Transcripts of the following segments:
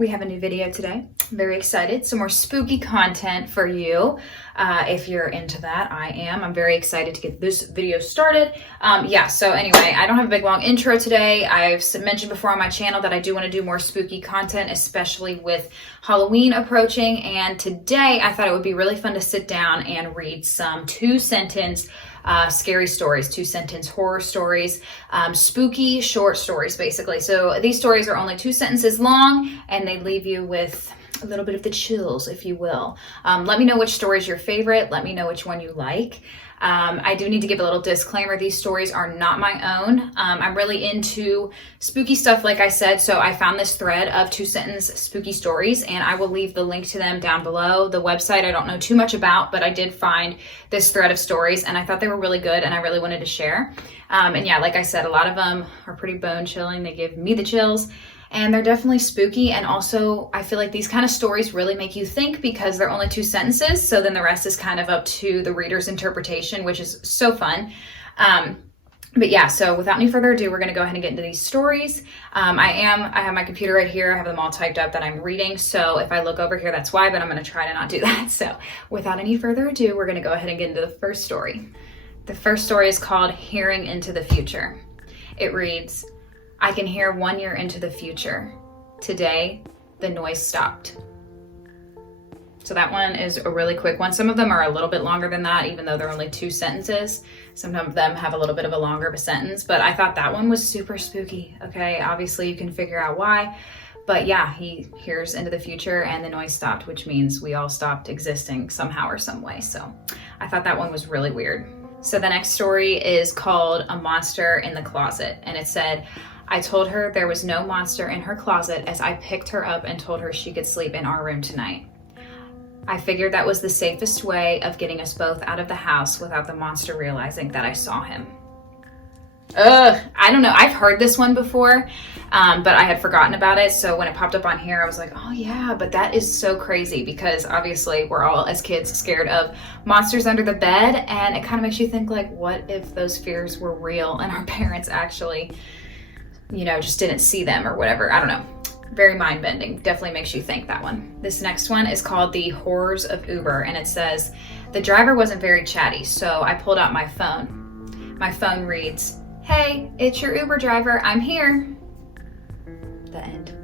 We have a new video today. I'm very excited. Some more spooky content for you. If you're into that, I am. I'm very excited to get this video started. So anyway, I don't have a big long intro today. I've mentioned before on my channel that I do want to do more spooky content, especially with Halloween approaching. And today I thought it would be really fun to sit down and read some two-sentence scary stories, two-sentence horror stories, spooky short stories, basically. So these stories are only 2 sentences long, and they leave you with a little bit of the chills, if you will. Let me know which story is your favorite. Let me know which one you like. I do need to give a little disclaimer. These stories are not my own. I'm really into spooky stuff, like I said, so I found this thread of 2-sentence spooky stories, and I will leave the link to them down below. The website I don't know too much about, but I did find this thread of stories, and I thought they were really good, and I really wanted to share. And yeah, like I said, a lot of them are pretty bone-chilling. They give me the chills. And they're definitely spooky, and also I feel like these kind of stories really make you think because they're only 2 sentences, so then the rest is kind of up to the reader's interpretation, which is so fun. But yeah, so without any further ado, we're going to go ahead and get into these stories. I have my computer right here. I have them all typed up that I'm reading, so if I look over here, that's why, but I'm going to try to not do that. So without any further ado, we're going to go ahead and get into the first story. The first story is called Hearing into the Future. It reads, I can hear 1 year into the future. Today, the noise stopped. So that one is a really quick one. Some of them are a little bit longer than that, even though they're only 2 sentences. Some of them have a little bit of a longer of a sentence, but I thought that one was super spooky. Okay, obviously you can figure out why, but yeah, he hears into the future and the noise stopped, which means we all stopped existing somehow or some way. So I thought that one was really weird. So the next story is called A Monster in the Closet, and it said, I told her there was no monster in her closet as I picked her up and told her she could sleep in our room tonight. I figured that was the safest way of getting us both out of the house without the monster realizing that I saw him. I don't know. I've heard this one before, but I had forgotten about it. So when it popped up on here, I was like, oh yeah, but that is so crazy because obviously we're all as kids scared of monsters under the bed. And it kind of makes you think like, what if those fears were real and our parents actually, just didn't see them or whatever. I don't know. Very mind-bending. Definitely makes you think, that one. This next one is called The Horrors of Uber, and it says, the driver wasn't very chatty, so I pulled out my phone. My phone reads, hey, it's your Uber driver. I'm here. The end.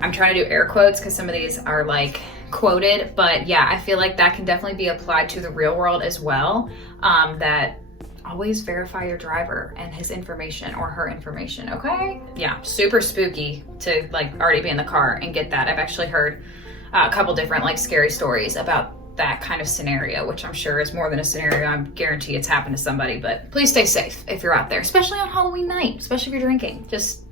I'm trying to do air quotes because some of these are like quoted, but yeah, I feel like that can definitely be applied to the real world as well. That always verify your driver and his information or her information, okay? Yeah, super spooky to like already be in the car and get that. I've actually heard a couple different like scary stories about that kind of scenario, which I'm sure is more than a scenario. I guarantee it's happened to somebody, but please stay safe if you're out there, especially on Halloween night, especially if you're drinking. Just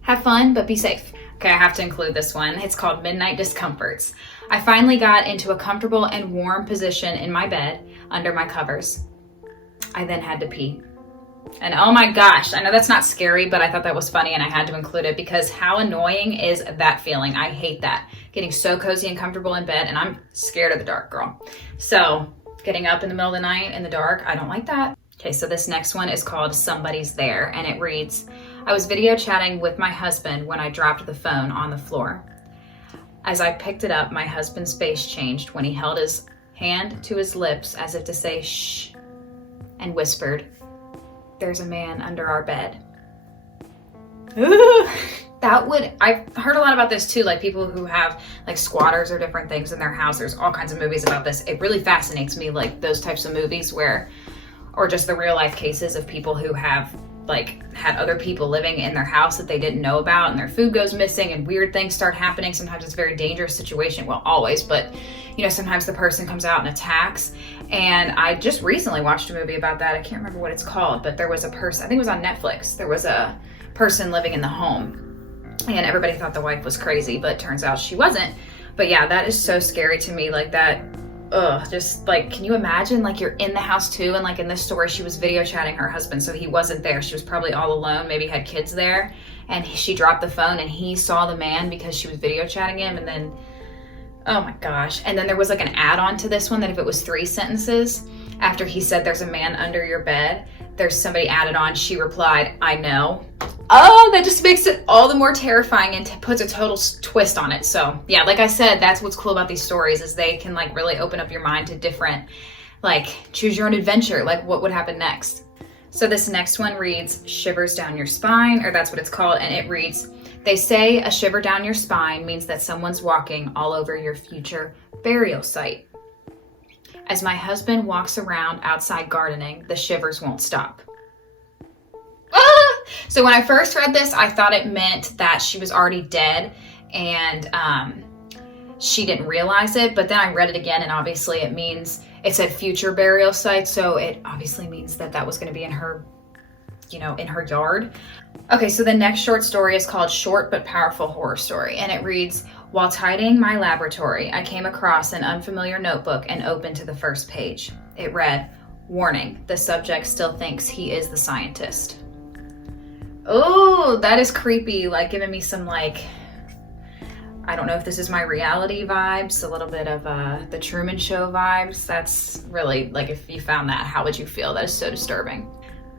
have fun, but be safe. Okay, I have to include this one. It's called Midnight Discomforts. I finally got into a comfortable and warm position in my bed under my covers. I then had to pee. And oh my gosh, I know that's not scary, but I thought that was funny and I had to include it because how annoying is that feeling? I hate that. Getting so cozy and comfortable in bed, and I'm scared of the dark, girl. So getting up in the middle of the night in the dark, I don't like that. Okay, so this next one is called Somebody's There, and it reads, I was video chatting with my husband when I dropped the phone on the floor. As I picked it up, my husband's face changed when he held his hand to his lips as if to say shh, and whispered, there's a man under our bed. Ooh, I've heard a lot about this too, like people who have like squatters or different things in their house. There's all kinds of movies about this. It really fascinates me, like those types of movies or just the real life cases of people who have like had other people living in their house that they didn't know about, and their food goes missing and weird things start happening. Sometimes it's a very dangerous situation. Well, always, but sometimes the person comes out and attacks. And I just recently watched a movie about that. I can't remember what it's called, but there was a person, I think it was on Netflix. There was a person living in the home and everybody thought the wife was crazy, but turns out she wasn't. But yeah, that is so scary to me. Like that, just like, can you imagine like you're in the house too? And like in this story, she was video chatting her husband, so he wasn't there. She was probably all alone, maybe had kids there. And she dropped the phone and he saw the man because she was video chatting him. And then, oh my gosh. And then there was like an add-on to this one that if it was 3 sentences, after he said there's a man under your bed, there's somebody added on. She replied, I know. Oh, that just makes it all the more terrifying and puts a total twist on it. So yeah, like I said, that's what's cool about these stories, is they can like really open up your mind to different, like choose your own adventure, like what would happen next. So this next one reads Shivers Down Your Spine, or that's what it's called. And it reads, they say a shiver down your spine means that someone's walking all over your future burial site. As my husband walks around outside gardening, the shivers won't stop. Ah! So when I first read this, I thought it meant that she was already dead and she didn't realize it. But then I read it again, and obviously it said future burial site. So it obviously means that that was going to be in her, in her yard. Okay, so the next short story is called Short But Powerful Horror Story. And it reads, while tidying my laboratory, I came across an unfamiliar notebook and opened to the first page. It read, warning, the subject still thinks he is the scientist. Oh, that is creepy. Like giving me some like, I don't know if this is my reality vibes, a little bit of the Truman Show vibes. That's really, like, if you found that, how would you feel? That is so disturbing.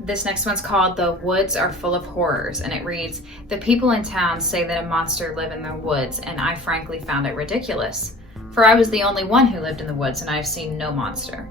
This next one's called The Woods Are Full of Horrors, and it reads, the people in town say that a monster lives in the woods, and I frankly found it ridiculous. For I was the only one who lived in the woods, and I have seen no monster.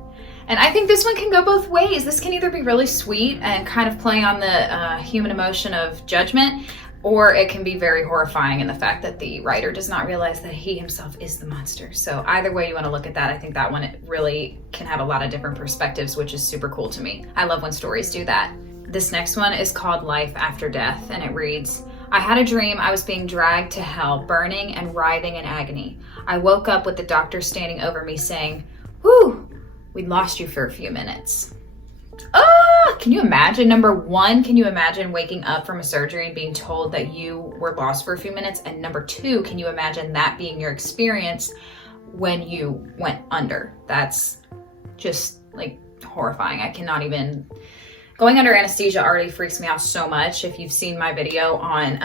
And I think this one can go both ways. This can either be really sweet and kind of play on the human emotion of judgment, or it can be very horrifying in the fact that the writer does not realize that he himself is the monster. So either way you want to look at that, I think that one really can have a lot of different perspectives, which is super cool to me. I love when stories do that. This next one is called Life After Death, and it reads, I had a dream I was being dragged to hell, burning and writhing in agony. I woke up with the doctor standing over me saying, whew, we lost you for a few minutes. Oh, can you imagine? Number one, can you imagine waking up from a surgery and being told that you were lost for a few minutes? And number two, can you imagine that being your experience when you went under? That's just like horrifying. I cannot even, going under anesthesia already freaks me out so much. If you've seen my video on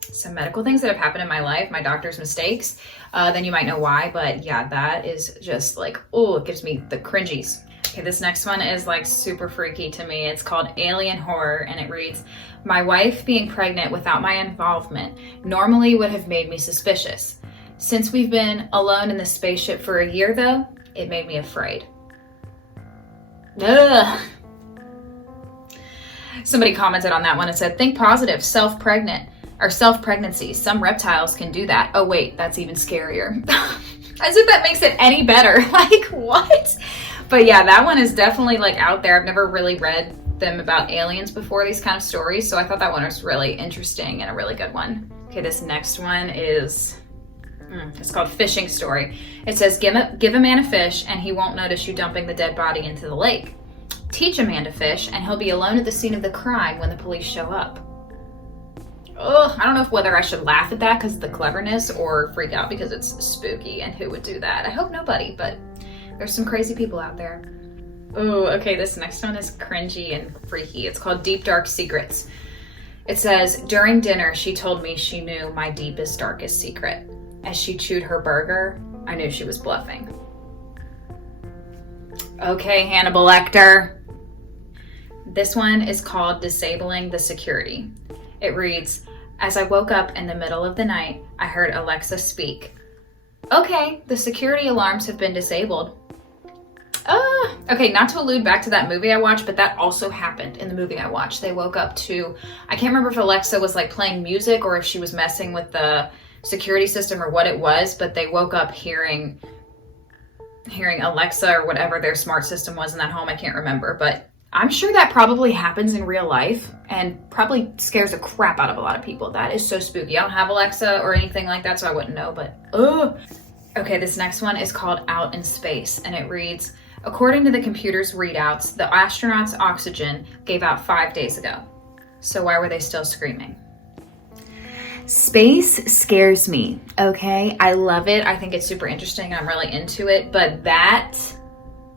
some medical things that have happened in my life, my doctor's mistakes, then you might know why. But yeah, that is just like, oh, it gives me the cringies. Okay, this next one is like super freaky to me. It's called Alien Horror, and it reads, my wife being pregnant without my involvement normally would have made me suspicious. Since we've been alone in the spaceship for a year though, it made me afraid. Ugh. Somebody commented on that one and said, think positive, self-pregnancies. Some reptiles can do that. Oh wait, that's even scarier. As if that makes it any better. Like, what? But yeah, that one is definitely like out there. I've never really read them about aliens before, these kind of stories. So I thought that one was really interesting and a really good one. Okay, this next one is, it's called Fishing Story. It says, give a man a fish and he won't notice you dumping the dead body into the lake. Teach a man to fish and he'll be alone at the scene of the crime when the police show up. Oh, I don't know whether I should laugh at that because of the cleverness or freak out because it's spooky, and who would do that? I hope nobody, but there's some crazy people out there. Oh, okay, this next one is cringy and freaky. It's called Deep Dark Secrets. It says, during dinner, she told me she knew my deepest, darkest secret. As she chewed her burger, I knew she was bluffing. Okay, Hannibal Lecter. This one is called Disabling the Security. It reads, as I woke up in the middle of the night, I heard Alexa speak. Okay, the security alarms have been disabled. Okay, not to allude back to that movie I watched, but that also happened in the movie I watched. They woke up to, I can't remember if Alexa was like playing music or if she was messing with the security system or what it was, but they woke up hearing Alexa or whatever their smart system was in that home. I can't remember, but I'm sure that probably happens in real life and probably scares the crap out of a lot of people. That is so spooky. I don't have Alexa or anything like that, so I wouldn't know, but Okay, this next one is called Out in Space, and it reads, according to the computer's readouts, the astronauts' oxygen gave out 5 days ago. So why were they still screaming? Space scares me, okay? I love it. I think it's super interesting. I'm really into it, but that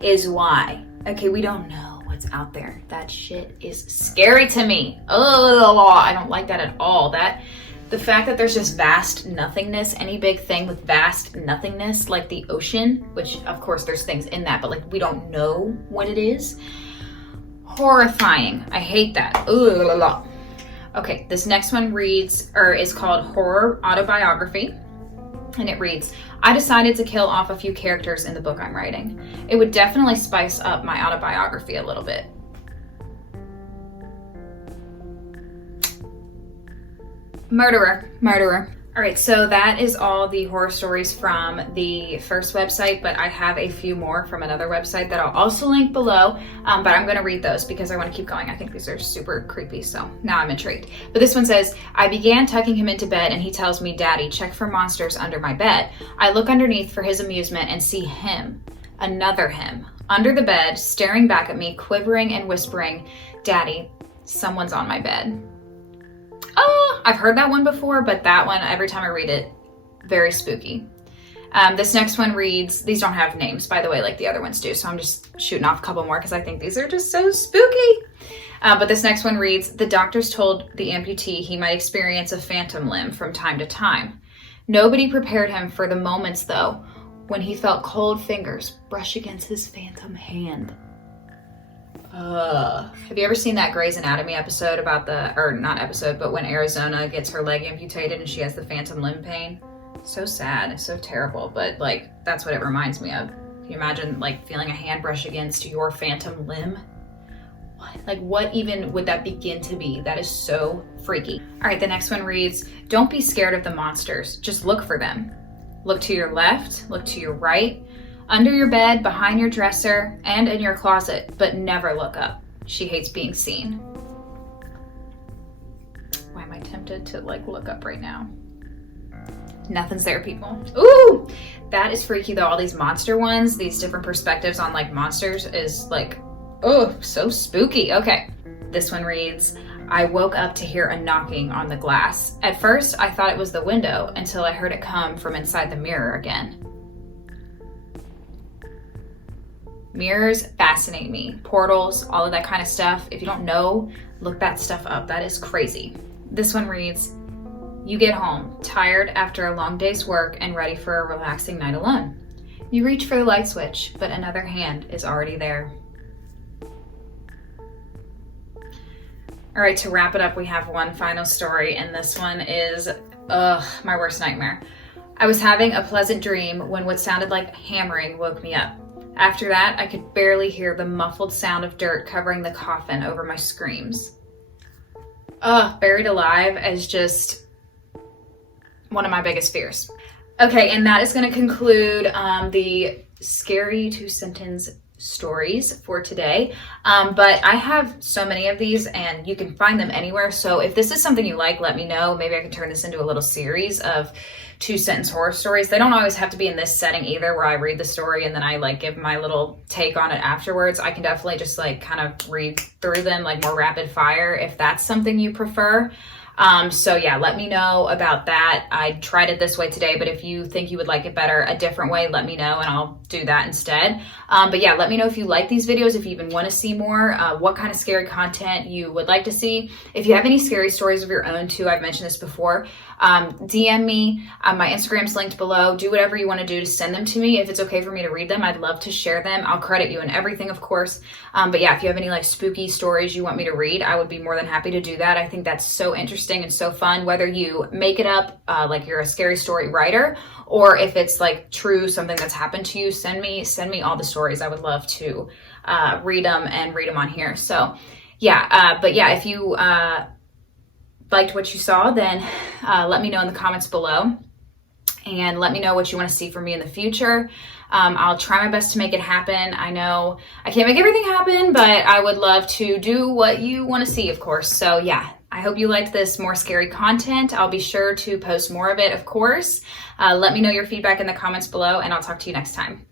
is why. Okay, we don't know what's out there. That shit is scary to me. Oh, I don't like that at all. The fact that there's just vast nothingness, any big thing with vast nothingness, like the ocean, which of course there's things in that, but like we don't know what it is. Horrifying. I hate that. Ooh, la, la. Okay, this next one is called Horror Autobiography. And it reads, I decided to kill off a few characters in the book I'm writing. It would definitely spice up my autobiography a little bit. Murderer. All right, so that is all the horror stories from the first website, but I have a few more from another website that I'll also link below, but I'm gonna read those because I wanna keep going. I think these are super creepy, so now I'm intrigued. But this one says, I began tucking him into bed and he tells me, Daddy, check for monsters under my bed. I look underneath for his amusement and see him, another him, under the bed, staring back at me, quivering and whispering, Daddy, someone's on my bed. Oh, I've heard that one before, but that one, every time I read it, very spooky. This next one reads, these don't have names, by the way, like the other ones do, so I'm just shooting off a couple more because I think these are just so spooky. But this next one reads, the doctors told the amputee he might experience a phantom limb from time to time. Nobody prepared him for the moments, though, when he felt cold fingers brush against his phantom hand. Have you ever seen that Grey's Anatomy episode about but when Arizona gets her leg amputated and she has the phantom limb pain? So sad, it's so terrible, but like, that's what it reminds me of. Can you imagine like feeling a hand brush against your phantom limb? What even would that begin to be? That is so freaky. All right, the next one reads, don't be scared of the monsters, just look for them. Look to your left, look to your right, under your bed, behind your dresser, and in your closet, but never look up. She hates being seen. Why am I tempted to look up right now? Nothing's there, people. Ooh, that is freaky though. All these monster ones, these different perspectives on monsters is oh, so spooky. Okay, this one reads, I woke up to hear a knocking on the glass. At first, I thought it was the window until I heard it come from inside the mirror again. Mirrors fascinate me. Portals, all of that kind of stuff. If you don't know, look that stuff up. That is crazy. This one reads, you get home, tired after a long day's work and ready for a relaxing night alone. You reach for the light switch, but another hand is already there. All right, to wrap it up, we have one final story, and this one is, my worst nightmare. I was having a pleasant dream when what sounded like hammering woke me up. After that, I could barely hear the muffled sound of dirt covering the coffin over my screams. Buried alive is just one of my biggest fears. Okay, and that is going to conclude the scary 2-sentence stories for today. But I have so many of these and you can find them anywhere. So if this is something you like, let me know. Maybe I can turn this into a little series of 2-sentence horror stories. They don't always have to be in this setting either, where I read the story and then I give my little take on it afterwards. I can definitely just kind of read through them more rapid fire if that's something you prefer. So yeah, let me know about that. I tried it this way today, but if you think you would like it better a different way, let me know and I'll do that instead. But yeah, let me know if you like these videos, if you even want to see more, what kind of scary content you would like to see. If you have any scary stories of your own too, I've mentioned this before, DM me. My Instagram's linked below. Do whatever you want to do to send them to me. If it's okay for me to read them, I'd love to share them. I'll credit you in everything, of course. But yeah, if you have any spooky stories you want me to read, I would be more than happy to do that. I think that's so interesting and so fun, whether you make it up, you're a scary story writer, or if it's true, something that's happened to you, send me all the stories. I would love to read them and read them on here. So yeah, but yeah, if you liked what you saw, then let me know in the comments below and let me know what you want to see from me in the future. I'll try my best to make it happen. I know I can't make everything happen, but I would love to do what you want to see, of course. So yeah, I hope you liked this more scary content. I'll be sure to post more of it, of course. Let me know your feedback in the comments below, and I'll talk to you next time.